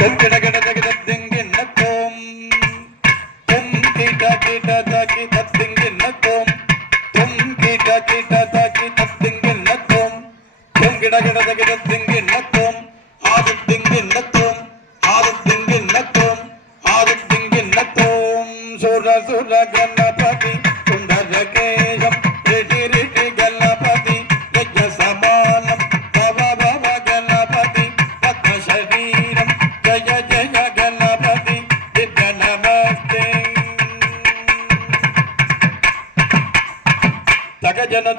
கட கட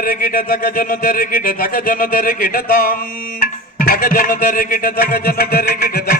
తెరకిట తక జను తెరకిట తక జను తెరకిట తాం. తక జను తెరకిట తక జను తెరకిట తక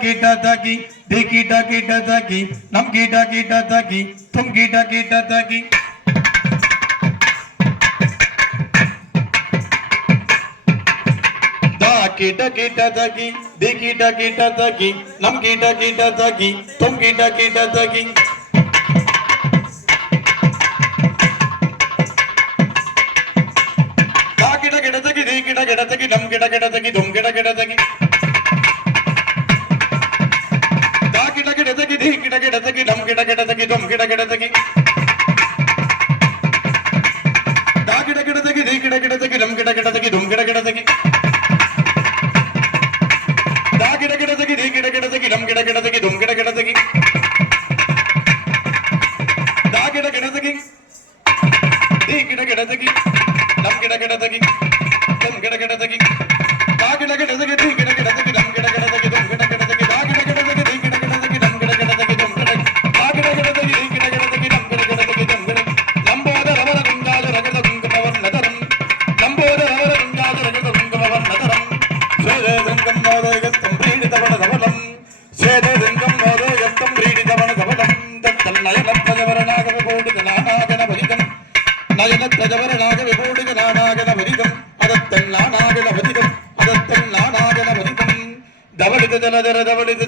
कीट तकी दी कीट कीट तकी नम कीट कीट तकी तुम कीट कीट तकी कीट कीट तकी दी कीट कीट तकी नम कीट कीट तकी तुम कीट कीट तकी गिड़ा गिड़ा तकी दी गिड़ा गिड़ा तकी डम गिड़ा गिड़ा तकी धुम गिड़ा गिड़ा तकी टके टकी ढमके टके टकी धमके टके टकी डाके टके टकी धीके टके टकी ढमके टके टकी धुमके टके टकी डाके टके टकी धीके टके टकी ढमके ജനജനത വിളിച്ച്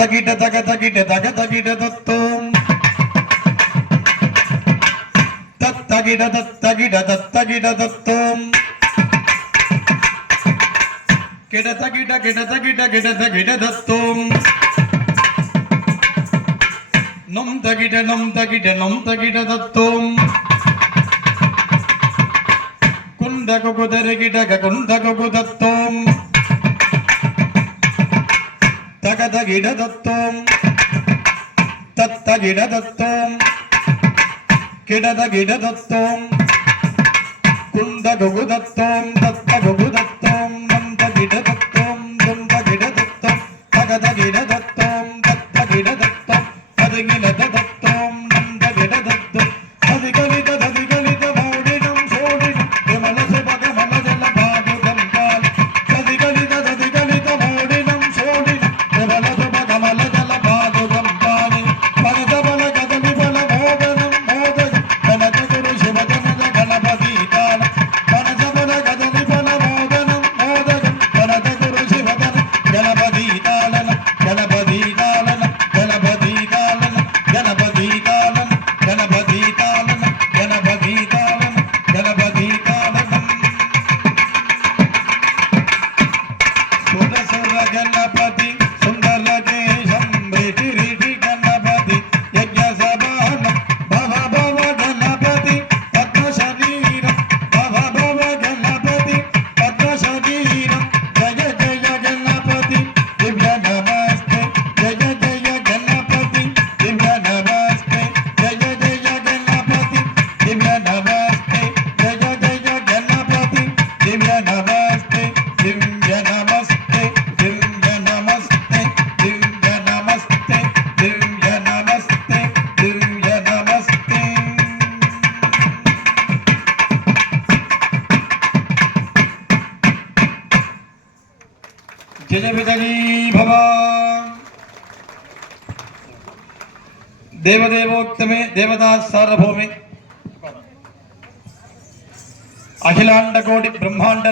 தகிட தக தகிட தக தகிட தத்தோம் தத்தகிட தத்தகிட தத்தகிட தத்தோம் கிடதகிட கிடதகிட கிடதகிட தத்தோம் நம் தகிட நம் தகிட நம் தகிட தத்தோம் குண்ட குகுதரு கிடக குண்ட குகுதத்தோம் தத்தோம் தகதகிடதத்தோம். தத்தகிடதத்தோம். கிடதகிடதத்தோம். குண்டகுகுதத்தோம் தத்தகுகுதத்தோம் நந்தகிடதத்தோம் जनिभितनी भव देवदेवोत्तमे देवता सार्वभौमे। अखिलांडकोटि ब्रह्मांड